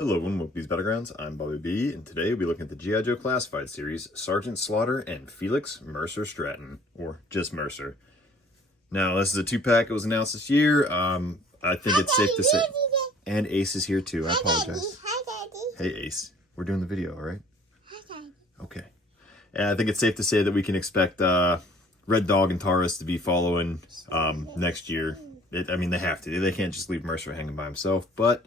Hello and welcome to these Battlegrounds. I'm Bobby B, and today we'll be looking at the G.I. Joe Classified series, Sergeant Slaughter and Felix Mercer Stratton, or just Mercer. Now, this is a 2-pack. It was announced this year. I think it's safe to say... And Ace is here too. I apologize. Hi, Daddy. Hey, Ace. We're doing the video, all right? Hi, Daddy. Okay. And I think it's safe to say that we can expect Red Dog and Taurus to be following next year. I mean, they have to. They can't just leave Mercer hanging by himself, but...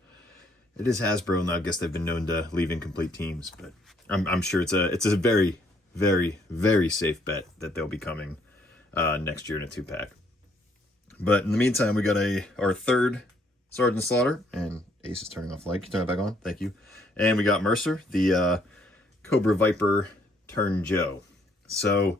It is Hasbro, and I guess they've been known to leave incomplete teams, but I'm sure it's a very, very, very safe bet that they'll be coming next year in a 2-pack. But in the meantime, we got our third Sergeant Slaughter, and Ace is turning off light. Can you turn it back on? Thank you. And we got Mercer, the Cobra Viper turned Joe. So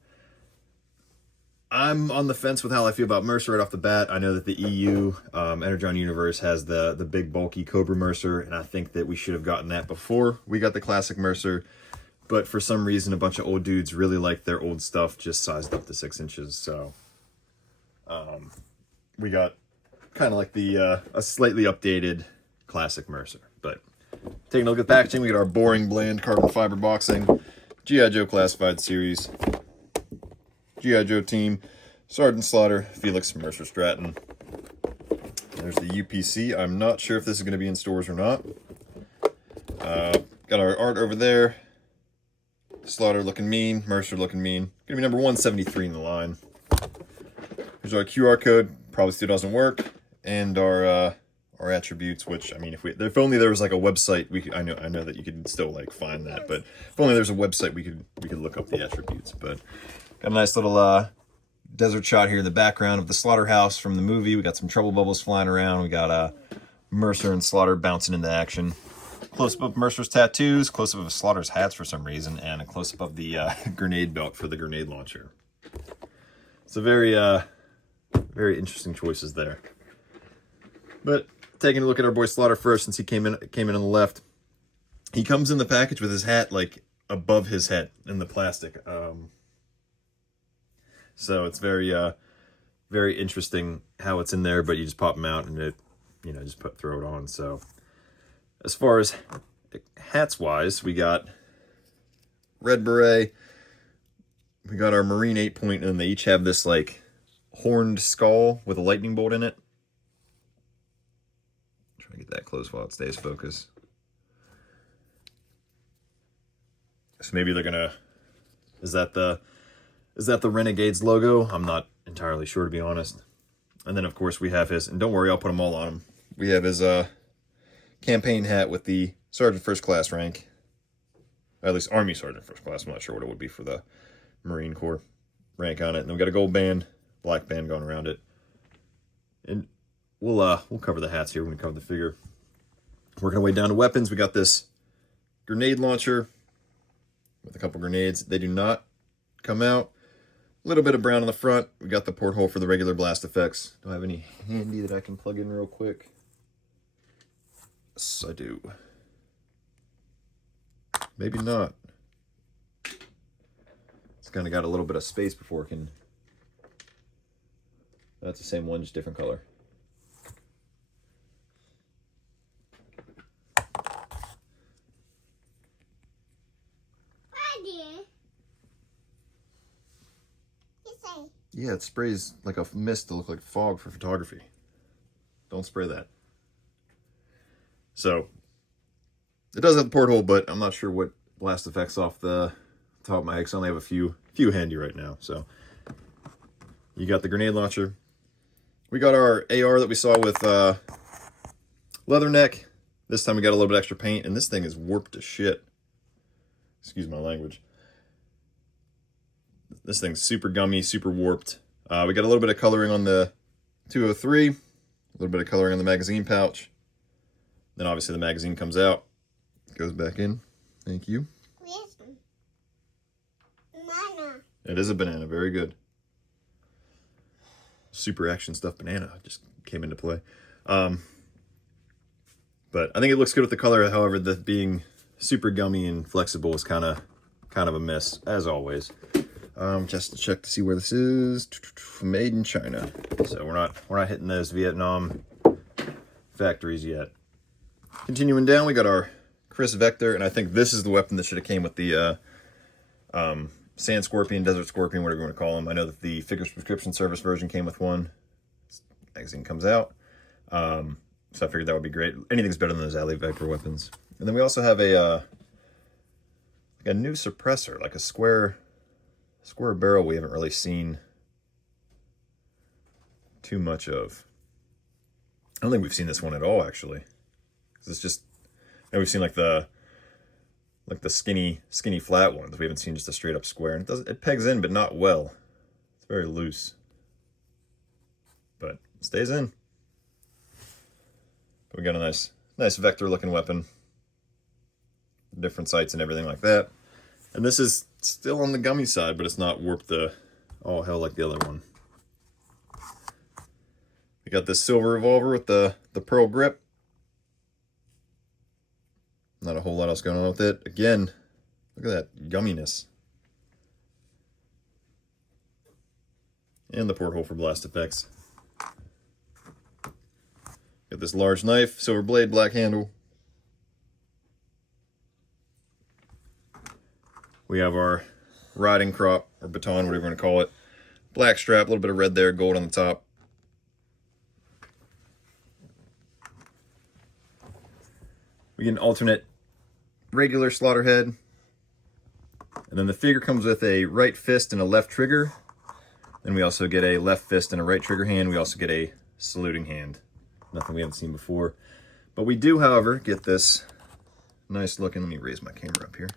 I'm on the fence with how I feel about Mercer right off the bat. I know that the EU Energon universe has the big bulky Cobra Mercer, and I think that we should have gotten that before we got the classic Mercer. But for some reason, a bunch of old dudes really like their old stuff just sized up to 6 inches. So we got kind of like the a slightly updated classic Mercer. But taking a look at the packaging, we got our boring, bland carbon fiber boxing, G.I. Joe Classified series. G.I. Joe team, Sergeant Slaughter, Felix Mercer Stratton. There's the UPC. I'm not sure if this is going to be in stores or not. Got our art over there. Slaughter looking mean, Mercer looking mean. Going to be number 173 in the line. Here's our QR code. Probably still doesn't work. And our attributes, which, I mean, if only there was like a website, I know that you could still like find that, but if only there's a website we could look up the attributes. But got a nice little desert shot here in the background of the slaughterhouse from the movie. We got some trouble bubbles flying around. We got Mercer and Slaughter bouncing into action. Close-up of Mercer's tattoos, close-up of Slaughter's hats for some reason, and a close-up of the grenade belt for the grenade launcher. So very interesting choices there. But taking a look at our boy Slaughter first, since he came in on the left, he comes in the package with his hat like above his head in the plastic. So it's very interesting how it's in there, but you just pop them out and it, just throw it on. So as far as hats wise, we got red beret, we got our Marine 8-point, and they each have this like horned skull with a lightning bolt in it. Try to get that close while it stays focused. So maybe they're gonna, is that the Renegade's logo? I'm not entirely sure, to be honest. And then, of course, we have his... And don't worry, I'll put them all on him. We have his campaign hat with the Sergeant First Class rank. Or at least Army Sergeant First Class. I'm not sure what it would be for the Marine Corps rank on it. And then we got a gold band, black band going around it. And we'll cover the hats here when we cover the figure. Working our way down to weapons, we got this grenade launcher with a couple grenades. They do not come out. A little bit of brown on the front. We got the porthole for the regular blast effects. Do I have any handy that I can plug in real quick? Yes, I do. Maybe not. It's kind of got a little bit of space before it can... That's the same one, just different color. Yeah, it sprays like a mist to look like fog for photography. Don't spray that. So, it does have the porthole, but I'm not sure what blast effects off the top of my head, because I only have a few handy right now. So, you got the grenade launcher. We got our AR that we saw with Leatherneck. This time we got a little bit extra paint, and this thing is warped to shit. Excuse my language. This thing's super gummy, super warped. We got a little bit of coloring on the 203, a little bit of coloring on the magazine pouch. Then obviously the magazine comes out, goes back in. Thank you. Banana. It is a banana, very good. Super action stuff banana just came into play. But I think it looks good with the color. However, the being super gummy and flexible is kind of a miss, as always. Just to check to see where this is. Made in China. So we're not hitting those Vietnam factories yet. Continuing down, we got our Chris Vector, and I think this is the weapon that should have came with the Sand Scorpion, Desert Scorpion, whatever you want to call them. I know that the Figures Prescription Service version came with one. This magazine comes out. So I figured that would be great. Anything's better than those Alley Viper weapons. And then we also have a new suppressor, like a square barrel we haven't really seen too much of. I don't think we've seen this one at all, actually. It's just, I know we've seen like the skinny flat ones. We haven't seen just a straight up square. And it pegs in, but not well. It's very loose, but it stays in. But we got a nice Vector looking weapon, different sights and everything like that. And this is still on the gummy side, but it's not warped the all hell like the other one. We got this silver revolver with the pearl grip. Not a whole lot else going on with it. Again, look at that gumminess. And the porthole for blast effects. Got this large knife, silver blade, black handle. We have our riding crop, or baton, whatever you want to call it. Black strap, a little bit of red there, gold on the top. We get an alternate regular slaughter head. And then the figure comes with a right fist and a left trigger. Then we also get a left fist and a right trigger hand. We also get a saluting hand. Nothing we haven't seen before. But we do, however, get this nice looking, let me raise my camera up here.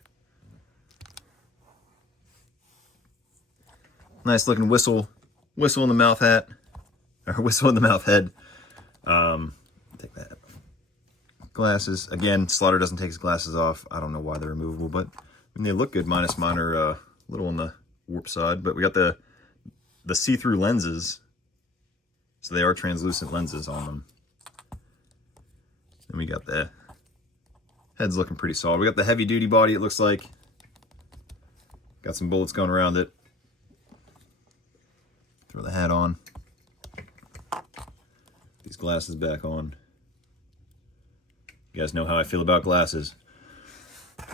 Nice looking whistle in the mouth hat, or whistle in the mouth head. Take that. Glasses. Again, Slaughter doesn't take his glasses off. I don't know why they're removable, but I mean, they look good, minus mine are a little on the warp side. But we got the see-through lenses, so they are translucent lenses on them. And we got the head's looking pretty solid. We got the heavy-duty body, it looks like. Got some bullets going around it. Throw the hat on. These glasses back on. You guys know how I feel about glasses.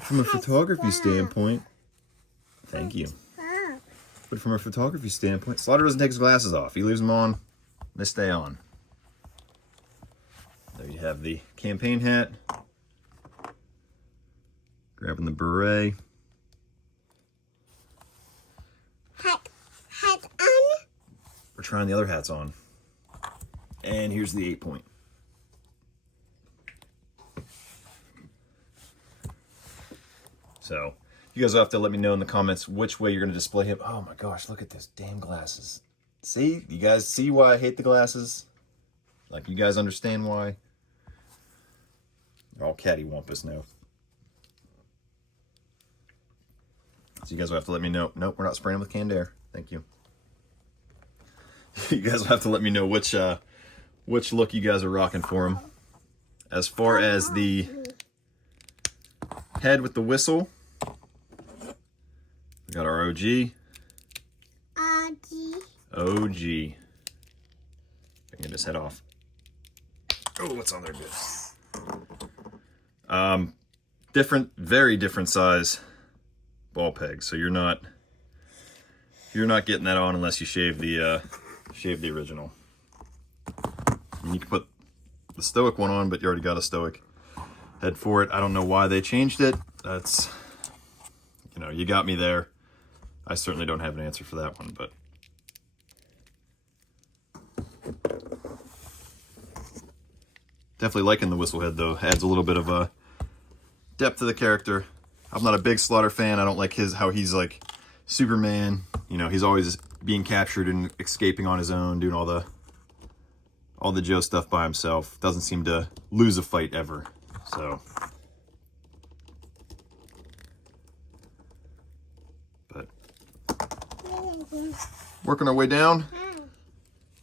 From a photography standpoint, thank you. But from a photography standpoint, Slaughter doesn't take his glasses off. He leaves them on, they stay on. There you have the campaign hat. Grabbing the beret. Hat on. We're trying the other hats on. And here's the 8-point. So, you guys will have to let me know in the comments which way you're going to display him. Oh my gosh, look at this damn glasses. See? You guys see why I hate the glasses? Like, you guys understand why? They're all cattywampus now. So you guys will have to let me know. Nope, we're not spraying them with canned air. Thank you. You guys will have to let me know which look you guys are rocking for them. As far as the head with the whistle, we got our OG. OG. I can get this head off. Oh, what's on there? Good. Different, very different size ball peg. So you're not getting that on unless you shave the original. I mean, you can put the Stoic one on, but you already got a Stoic head for it. I don't know why they changed it. That's, you got me there. I certainly don't have an answer for that one, but definitely liking the whistle head though. Adds a little bit of a depth to the character. I'm not a big Slaughter fan. I don't like how he's like Superman. He's always being captured and escaping on his own, doing all the Joe stuff by himself. Doesn't seem to lose a fight ever. So, but working our way down.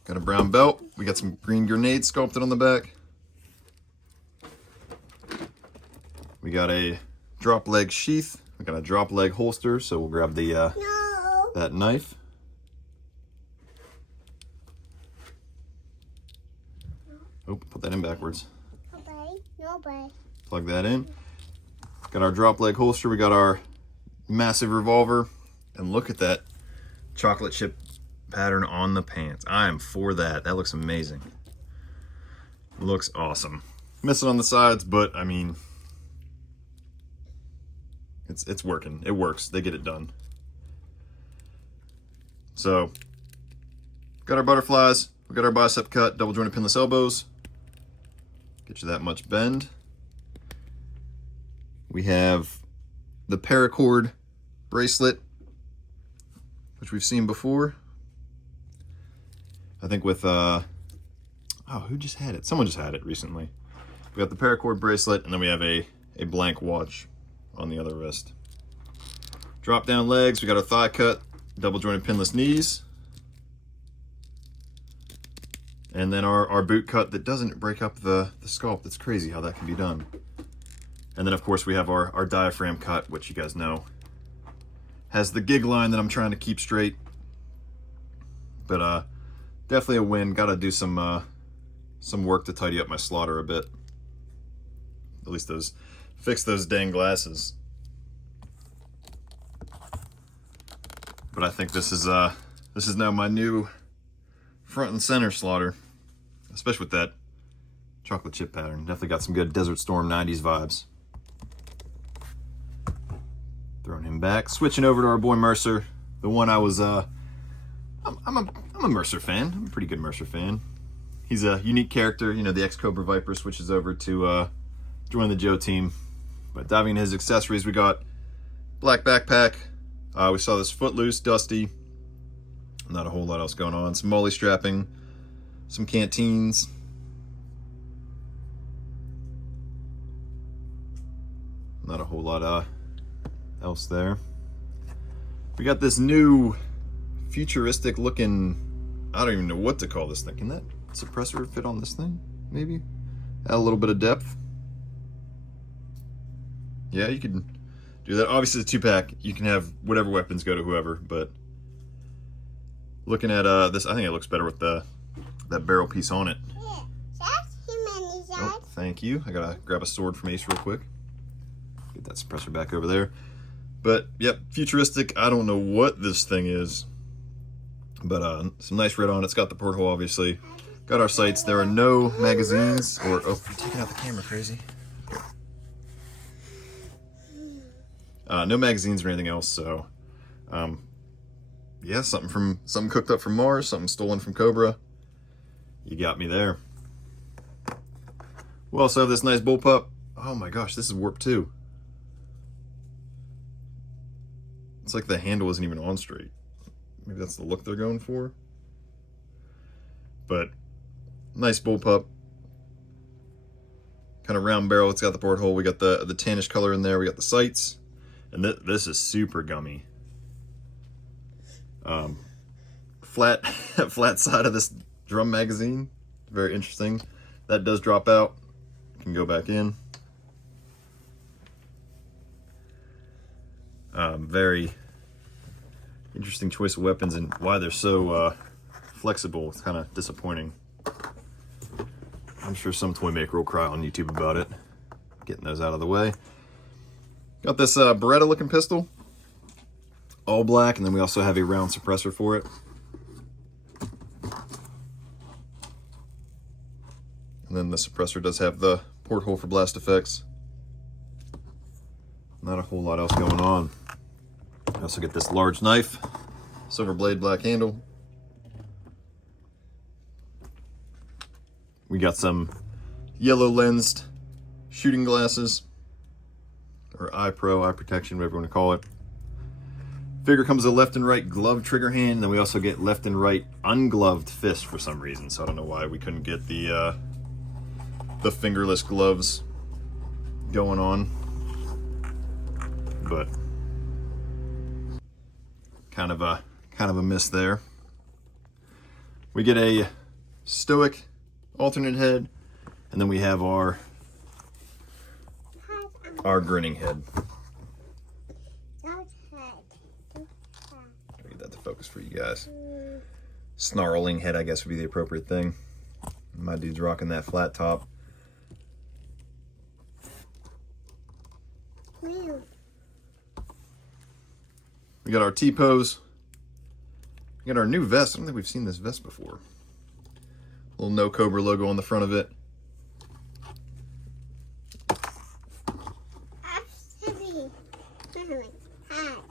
Got a brown belt. We got some green grenades sculpted on the back. We got a drop leg sheath. We got a drop leg holster, so we'll grab the that knife. Oh, put that in backwards. Nobody. Plug that in. Got our drop leg holster. We got our massive revolver. And look at that chocolate chip pattern on the pants. I am for that. That looks amazing. Looks awesome. Missing on the sides, but I mean, it's working. It works. They get it done. So, got our butterflies. We got our bicep cut, double jointed pinless elbows. Get you that much bend. We have the paracord bracelet, which we've seen before. I think with, oh, who just had it? Someone just had it recently. We got the paracord bracelet, and then we have a blank watch on the other wrist. Drop down legs, we got our thigh cut, double jointed pinless knees. And then our boot cut that doesn't break up the sculpt. It's crazy how that can be done. And then of course we have our diaphragm cut, which you guys know has the gig line that I'm trying to keep straight. But definitely a win. Gotta do some work to tidy up my slaughter a bit. At least fix those dang glasses. But I think this is now my new front and center slaughter, especially with that chocolate chip pattern. Definitely got some good Desert Storm 90s vibes. Throwing him back, switching over to our boy Mercer, the one I was. I'm a Mercer fan. I'm a pretty good Mercer fan. He's a unique character. You know, the ex-Cobra Viper switches over to join the Joe team. But diving into his accessories, we got black backpack. We saw this Footloose, Dusty. Not a whole lot else going on. Some molly strapping, some canteens. Not a whole lot else there. We got this new futuristic looking, I don't even know what to call this thing. Can that suppressor fit on this thing? Maybe? Add a little bit of depth. Yeah, you could do that. Obviously, it's a 2-pack. You can have whatever weapons go to whoever, but looking at this, I think it looks better with that barrel piece on it. Yeah, that's human design. Oh, thank you. I gotta grab a sword from Ace real quick. Get that suppressor back over there. But, yep, futuristic. I don't know what this thing is. But some nice red on it. It's got the porthole, obviously. Got our sights. There are no magazines or... Oh, you're taking out the camera, crazy. No magazines or anything else, so... yeah, something cooked up from Mars, something stolen from Cobra. You got me there. We also have this nice bullpup. Oh my gosh, this is warp 2. It's like the handle isn't even on straight. Maybe that's the look they're going for. But nice bullpup. Kind of round barrel. It's got the porthole. We got the tannish color in there. We got the sights. And this is super gummy. Flat side of this drum magazine. Very interesting. That does drop out. Can go back in. Very interesting choice of weapons and why they're so flexible. It's kind of disappointing. I'm sure some toy maker will cry on YouTube about it. Getting those out of the way. Got this Beretta looking pistol. All black, and then we also have a round suppressor for it. And then the suppressor does have the porthole for blast effects. Not a whole lot else going on. I also get this large knife, silver blade, black handle. We got some yellow lensed shooting glasses, or eye protection, whatever you want to call it. Figure comes with a left and right glove trigger hand, and then we also get left and right ungloved fist for some reason. So I don't know why we couldn't get the fingerless gloves going on, but kind of a miss there. We get a stoic alternate head, and then we have our grinning head. Get that to focus for you guys. Snarling head, I guess, would be the appropriate thing. My dude's rocking that flat top. Blue. We got our T-pose. We got our new vest. I don't think we've seen this vest before. Little No Cobra logo on the front of it.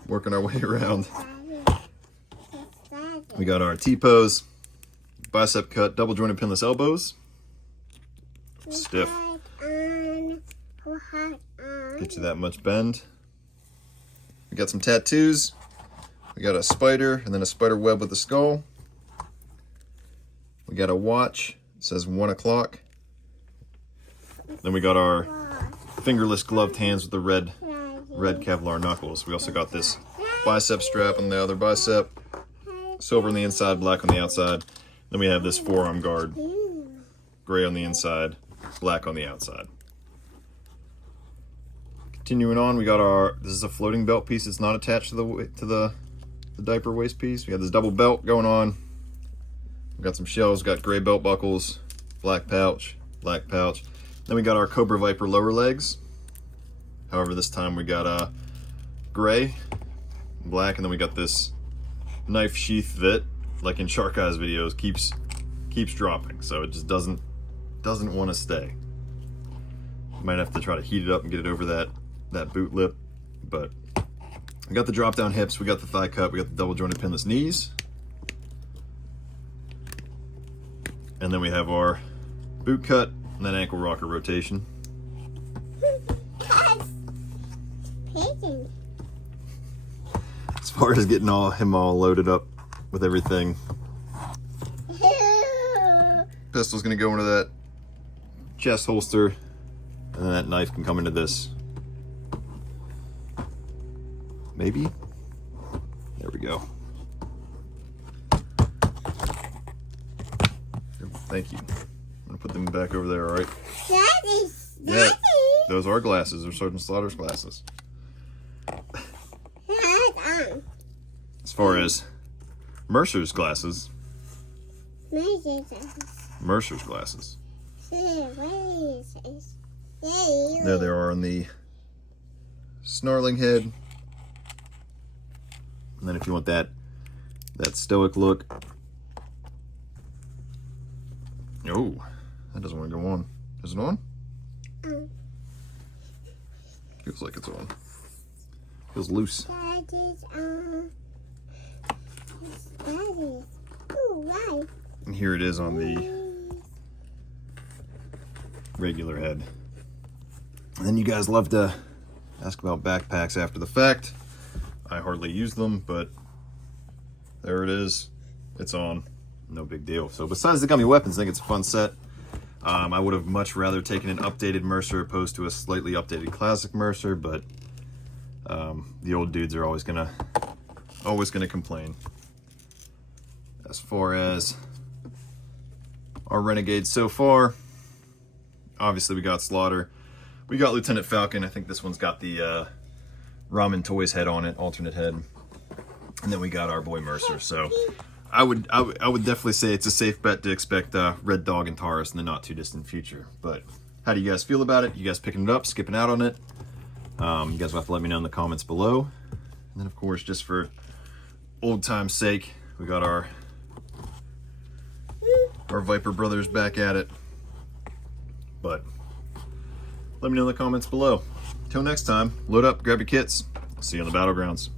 Working our way around. We got our T-pose, bicep cut, double jointed pinless elbows. Stiff. Get you that much bend. We got some tattoos. We got a spider and then a spider web with a skull. We got a watch. It says 1 o'clock. Then we got our fingerless gloved hands with the red Kevlar knuckles. We also got this bicep strap on the other bicep. Silver on the inside, black on the outside. Then we have this forearm guard. Gray on the inside, black on the outside. Continuing on, we got our, this is a floating belt piece. It's not attached to the diaper waist piece. We got this double belt going on. We got some shells, got gray belt buckles, black pouch, black pouch. Then we got our Cobra Viper lower legs. However, this time we got gray, black, and then we got this knife sheath that, like in Shark Eyes videos, keeps dropping. So it just doesn't want to stay. Might have to try to heat it up and get it over that boot lip. But we got the drop down hips, we got the thigh cut, we got the double jointed pinless knees. And then we have our boot cut and then ankle rocker rotation. As far as getting him all loaded up with everything, pistol's gonna go into that chest holster, and then that knife can come into this. Maybe? There we go. Thank you. I'm gonna put them back over there, all right? Daddy. Yeah, those are glasses. They're Sergeant Slaughter's glasses. As far as Mercer's glasses. Mercer's glasses. There they are on the snarling head. And then if you want that stoic look. Oh, that doesn't want to go on. Is it on? Feels like it's on. Feels loose. And here it is on the regular head. And then you guys love to ask about backpacks after the fact. I hardly use them, but there it is. It's on. No big deal. So besides the gummy weapons, I think it's a fun set. I would have much rather taken an updated Mercer opposed to a slightly updated classic Mercer, but the old dudes are always gonna complain. As far as our Renegades so far, obviously we got Slaughter, we got Lieutenant Falcon. I think this one's got the Ramen Toys head on it, alternate head, and then we got our boy Mercer. So I would definitely say it's a safe bet to expect Red Dog and Taurus in the not too distant future. But how do you guys feel about it? You guys picking it up, skipping out on it? You guys will have to let me know in the comments below. And then of course, just for old time's sake, we got our Viper brothers back at it. But let me know in the comments below. Till next time, load up, grab your kits. See you on the battlegrounds.